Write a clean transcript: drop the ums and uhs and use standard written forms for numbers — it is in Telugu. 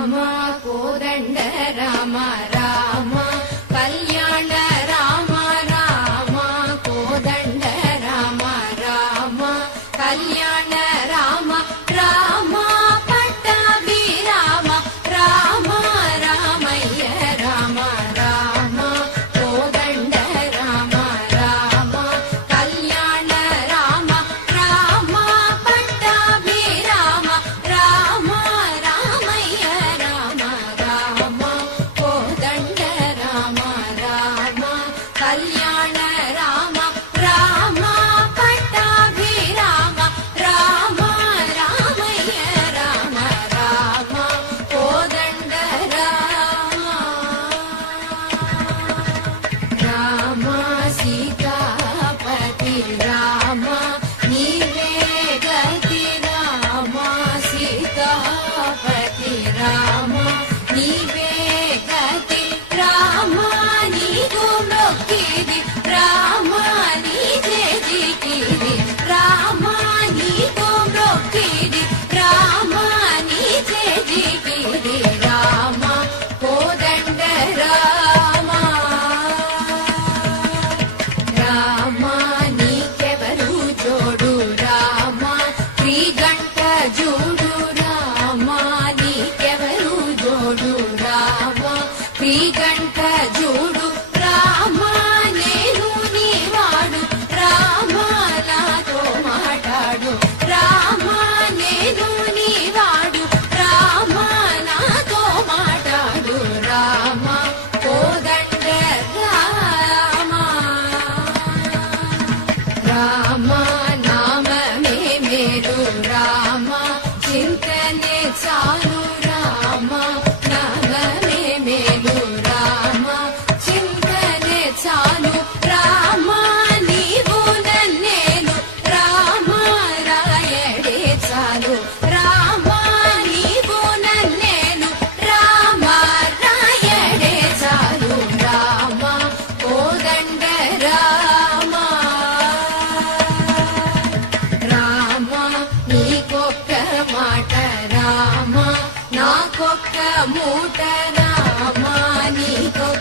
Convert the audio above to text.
రామ కోదండ రామ రామ కళ్యాణ రామ రామ కోదండ రామ రామ కళ్యాణ రామ రామ పట్టాభి రామ రామ రామయ్య రామ రామ కోదండ రామ రామ కళ్యాణ రామ రామ పట్టాభి రామ రామ రామయ్య రామ రామ కోదండ రామ రామ కళ్యాణ రామ రామ పట్టాభి రామ రామ రామయ్య రామ రామ కోదండ రామ రామ సీతాపతి రామ నీవే గతి రామ సీతాపతి రామ నీవే గతి రామ నీకు మొక్కిది రామ నీ చేజికిది రామ నీకు మొక్కిది రామ నీ చేజికిది రామ కోదండ రామ రామ నీకెవరు జోడు రామ శ్రీగంట జూడు రామ నీకెవరు జోడు రామ శ్రీగంట జూడు రామ నేను నీవాడు రామ నాతో మాట్లాడు రామ నేను నీవాడు రామ నాతో మాట్లాడు రామ కోదండ రామ రామ నామమే మేలు రామ చింతనే చాలు రామ నామమే మేలు రామ చింతనే చాలు రామ నీవు నన్నేలు రామ రాయడే చాలు రామ నీవు నన్నేలు రామ రాయడే చాలు రామ కోదండ రామ రామ నీకొక్క మాట రామ నాకొక్క మూట రామ నీకొక్క